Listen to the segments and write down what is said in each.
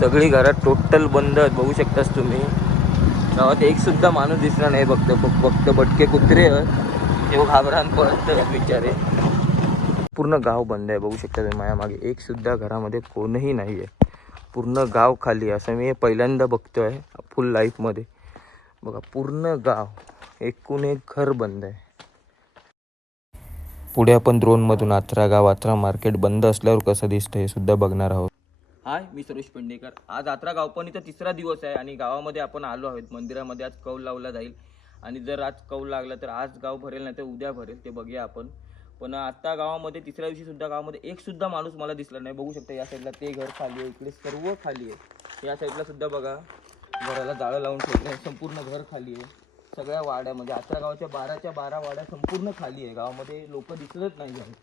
सगळी घरात टोटल बंद आहेत. बघू शकतास तुम्ही. गावात एकसुद्धा माणूस दिसला नाही बघतो फक्त बटके भटके कुत्रे आहेत. तेव्हा घाबरान पळत बिचारे. पूर्ण गाव बंद आहे. बघू शकता तुम्ही माझ्या मागे एकसुद्धा घरामध्ये कोणही नाही आहे. पूर्ण गाव खाली आहे. असं मी पहिल्यांदा बघतो आहे फुल लाईफमध्ये बघा पूर्ण गाव. एकूण एक घर बंद आहे. पुढे आपण द्रोणमधून आत्रा गाव आत्रा मार्केट बंद असल्यावर कसं दिसतं हे सुद्धा बघणार आहोत. हाय मी सुरेश पेंडेकर. आज आत्रा गावपणीचा तिसरा दिवस आहे आणि गावामध्ये आपण आलो आहोत. मंदिरामध्ये आज कौल लावला जाईल. आणि जर आज कौल लागला तर आज गाव भरेल नाही तर उद्या भरेल. ते बघूया आपण. पण आत्ता गावामध्ये तिसऱ्या दिवशी सुद्धा गावामध्ये एक सुद्धा माणूस मला दिसला नाही. बघू शकता या साईडला ते घर खाली आहे इकडे सर्व खाली आहे. या साईडला सुद्धा बघा घराला जाळं लावून ठेवलं आहे संपूर्ण घर खाली आहे. सगळ्या वाड्यामध्ये अठरा गावाच्या बाराच्या बारा वाड्या संपूर्ण खाली आहे. गावामध्ये लोक दिसतच नाही आहेत.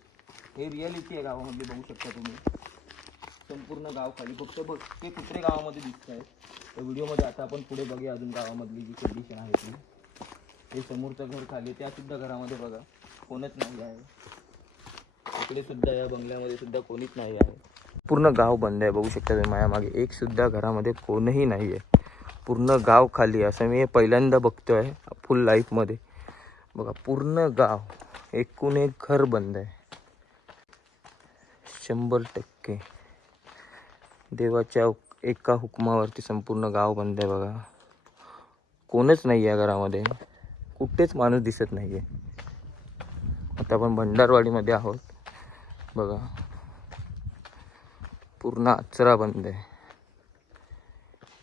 हे रिअलिटी आहे गावामध्ये बघू शकता तुम्ही. संपूर्ण गाव खाली. फक्त बघ ते कुत्रे गावामध्ये दिसत आहेत. त्या व्हिडिओमध्ये आता आपण पुढे बघूया अजून गावामधली जी कंडिशन आहे ती. हे समोरचं घर खाली आहे, घरामध्ये बघा. कोणच नाही आहे. इकडे सुद्धा या बंगल्यामध्ये सुद्धा कोणीच नाही आहे. पूर्ण गाव बंद आहे. बघू शकता तुम्ही माझ्या मागे एक सुद्धा घरामध्ये कोणही नाही आहे. पूर्ण गाव खाली आहे. असं मी पहिल्यांदा बघतो आहे फुल लाईफमध्ये बघा पूर्ण गाव. एकूण एक घर बंद आहे. शंभर टक्के. देवाच्या एका हुकमावरती संपूर्ण गाव बंद आहे बघा. कोणच नाही आहे घरामध्ये. कुठेच माणूस दिसत नाही आहे आता आपण भंडारवाडीमध्ये आहोत. बघा. पूर्ण आचरा बंद आहे.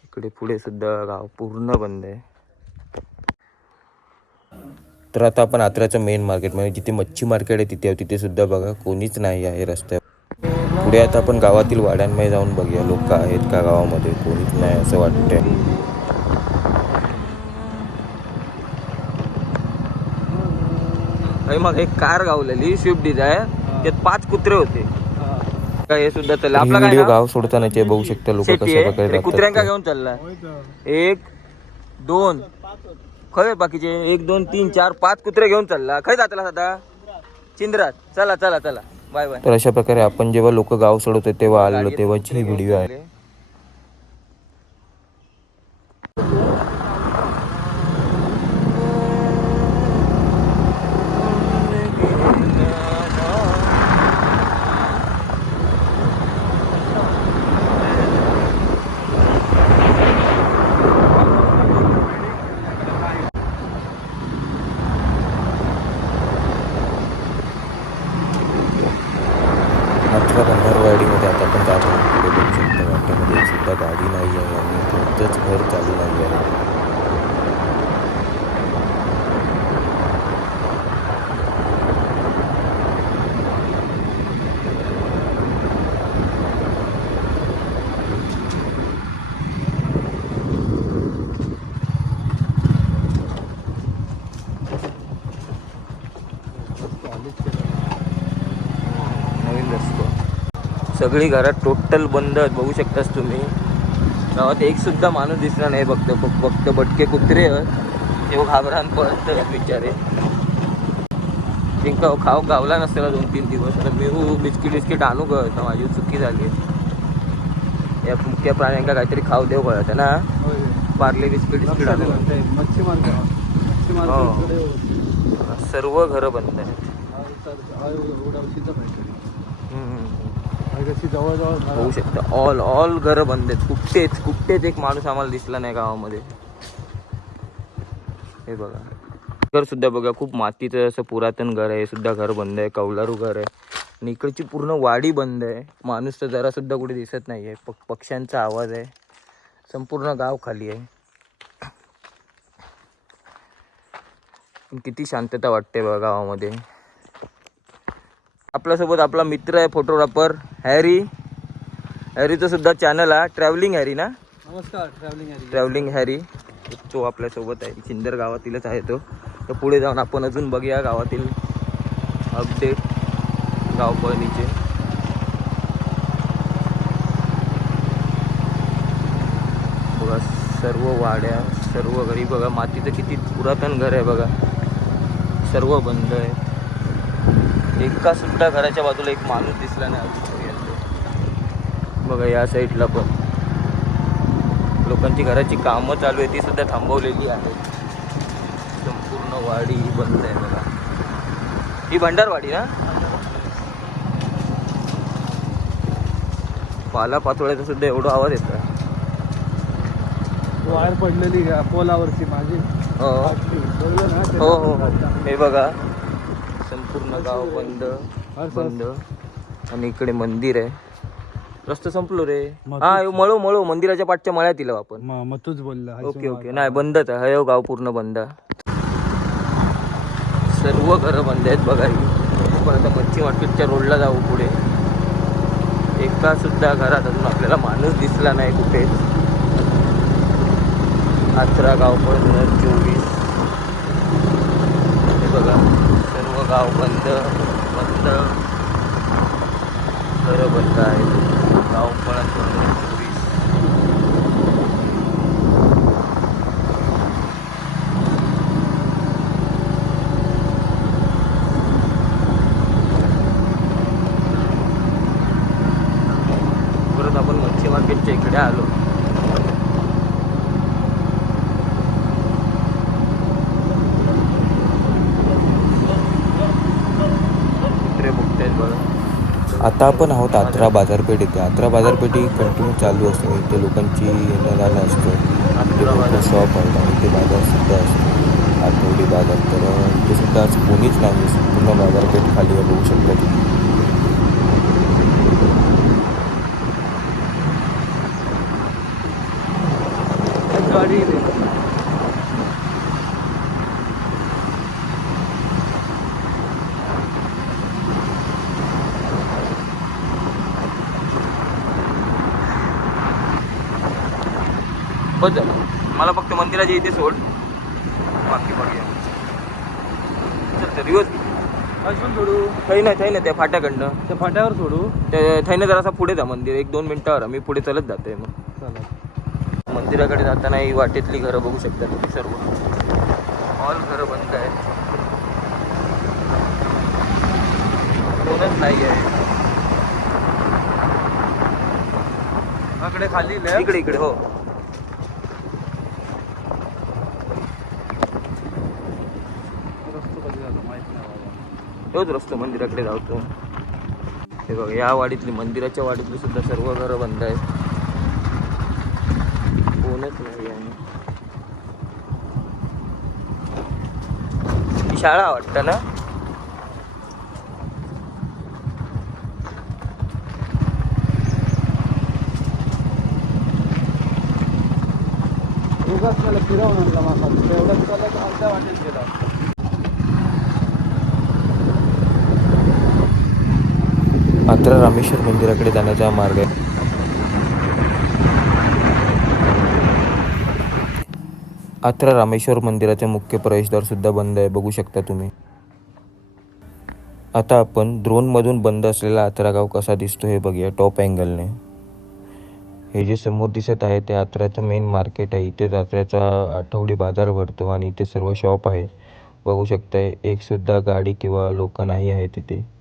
इकडे पुढे सुद्धा गाव पूर्ण बंद आहे. तर आता आपण आत्र्याचं मेन मार्केट म्हणजे जिथे मच्छी मार्केट आहे तिथे तिथे सुद्धा बघा. कोणीच नाही आहे रस्त्यावर. पुढे आता आपण गावातील वाड्यांमध्ये जाऊन बघूया. लोक आहेत का गावामध्ये? कोणीच नाही असं वाटतंय. मग एक कार गावलेली स्विफ्ट डिझायर त्यात पाच कुत्रे होते. काय हे सुद्धा चाललं आपला काय व्हिडिओ नाव? गाव सोडताना ते बघू शकता लोक शेती कशा आहे. प्रकारे रे, कुत्र्यांका घेऊन चालला एक दोन. खय बाकीचे. एक दोन तीन चार पाच कुत्रे घेऊन चालला. खय जातला आता चिंद्रात. चला चला चला. तर अशा प्रकारे आपण जेव्हा लोक गाव सोडवतो तेव्हा आलेलो तेव्हाची ही व्हिडिओ आहे अठरा भंडारवाडीमध्ये आता आपण जात आहोत पुढे बघू शकता वाट्यामध्ये सुद्धा गाडी नाही आहे आणि कोणतंच घर चालू नाही आहे नवीन रस्ता सगळी घरात टोटल बंद आहेत. बघू शकतास तुम्ही. गावात एक सुद्धा माणूस दिसला नाही फक्त फक्त भटके कुत्रे आहेत. तेव्हा घाबरान पळत बिचारे. जिंका खाऊ गावला नसतेला दोन तीन दिवस. आता मी बिस्किट बिस्किट आणू गळत माझी चुकी झाली. या मुख्य प्राण्यांका काहीतरी खाऊ देऊ कळत ना? पार्ले बिस्किट बिस्किट आणू. हो. सर्व घरं बंद आहेत. होऊ शकतं. ऑल ऑल घरं बंद आहेत. कुठेच कुठेच एक माणूस आम्हाला दिसला नाही गावामध्ये. हे बघा. घर सुद्धा बघा खूप मातीचं असं पुरातन घर आहे. सुद्धा घर बंद आहे. कौलारू घर आहे. आणि इकडची पूर्ण वाडी बंद आहे. माणूस तर जरा सुद्धा कुठे दिसत नाही आहे. पक पक्ष्यांचा आवाज आहे. संपूर्ण गाव खाली आहे. किती शांतता वाटते बघा गावामध्ये. आपल्यासोबत आपला मित्र आहे फोटोग्राफर हॅरी हॅरीचं सुद्धा चॅनल आहे ट्रॅव्हलिंग हॅरी ना? नमस्कार ट्रॅव्हलिंग आहे ट्रॅव्हलिंग हॅरी तो आपल्यासोबत आहे चिंदर गावातीलच आहे तो. तर पुढे जाऊन आपण अजून बघूया गावातील अपडेट गावपळणीचे बघा सर्व वाड्या सर्व घरी बघा मातीचं किती पुरातन घर आहे बघा. सर्व बंद आहे. एका सुद्धा घराच्या बाजूला एक माणूस दिसला नाही बघा या साईडला पण. लोकांची घराची कामं चालू आहे ती सुद्धा थांबवलेली आहेत. संपूर्ण वाडी बंद आहे बघा. ही भंडारवाडी ना? पाला पाचोळ्याचा सुद्धा एवढा आवाज येतो वायर पडलेली का पोलावरची माझी. हो हो. हो हो. हे बघा. संपूर्ण गाव बंद बंद. आणि इकडे मंदिर आहे. रस्ता संपलो रे. हा मळो मळो. मंदिराच्या पाठच्या मळ्यात दिलं आपण. मग तूच बोलला. Okay okay. नाही बंदच आहे. हो गाव पूर्ण बंद. सर्व घरं बंद आहेत बघा पण आता मच्छी मार्केटच्या रोडला जाऊ पुढे. एका सुद्धा घरात अजून आपल्याला माणूस दिसला नाही कुठेच. आचरा गाव पण चोवीस. हे बघा. गाव बंद बंद. घरं बंद आहेत गाव पण दोन हजार चोवीस परत आपण मच्छी मार्केटच्या इकडे आलो कुत्रे बघतायत बघा आता आपण आहोत आत्रा बाजारपेठ इथे आत्रा बाजारपेठी कंटिन्यू चालू असते. इथे लोकांची येणं जाणं असतं. इथे मोठं शॉप आहेत आणि ते बाजारसुद्धा असतो. आठवडी बाजार. तर इथे सुद्धा आज कोणीच नाही पूर्ण बाजारपेठ खाली बघू शकता तुम्ही. गाडी झालं मला फक्त मंदिराच्या इथे सोड. बाकी बघूया. चल तर दिवस अजून सोडू? थै नाही थै नाही त्या फाट्याकडनं. त्या फाट्यावर सोडू? त्या थैनं जरासा पुढे जा मंदिर. एक दोन मिनिटावर. मी पुढे चालत जातोय मग. चला मंदिराकडे जाताना ही वाटेतली घरं बघू शकता तुम्ही सर्व. ऑल घरं बंद आहेत कोणच नाही आहे. आकडे खाली. इकडे इकडे हो रस्ता कधी झाला माहीत नाही बाबा. तोच रस्तो मंदिराकडे जातो हे बघा या वाडीतली मंदिराच्या वाडीतली सुद्धा सर्व घरं बंद आहेत. कोणच नाही आहे. शाळा वाटतं ना? उगाच मला फिरवून आणला मासा तर चालत आमच्या वाटेत गेला. मात्र रामेश्वर मंदिराकडे जाण्याचा हा मार्ग आहे. आत्रा रामेश्वर मंदिराचे मुख्य प्रवेशद्वार सुद्धा बंद आहे. बघू शकता तुम्ही. आता आपण ड्रोनमधून बंद असलेला आत्रा गाव कसा दिसतो हे बघूया. टॉप अँगलने हे जे समोर दिसत आहे ते आत्र्याचं मेन मार्केट आहे. इथेच आत्र्याचा आठवडी बाजार भरतो आणि इथे सर्व शॉप आहे. बघू शकताय एकसुद्धा गाडी किंवा लोक नाही आहे तिथे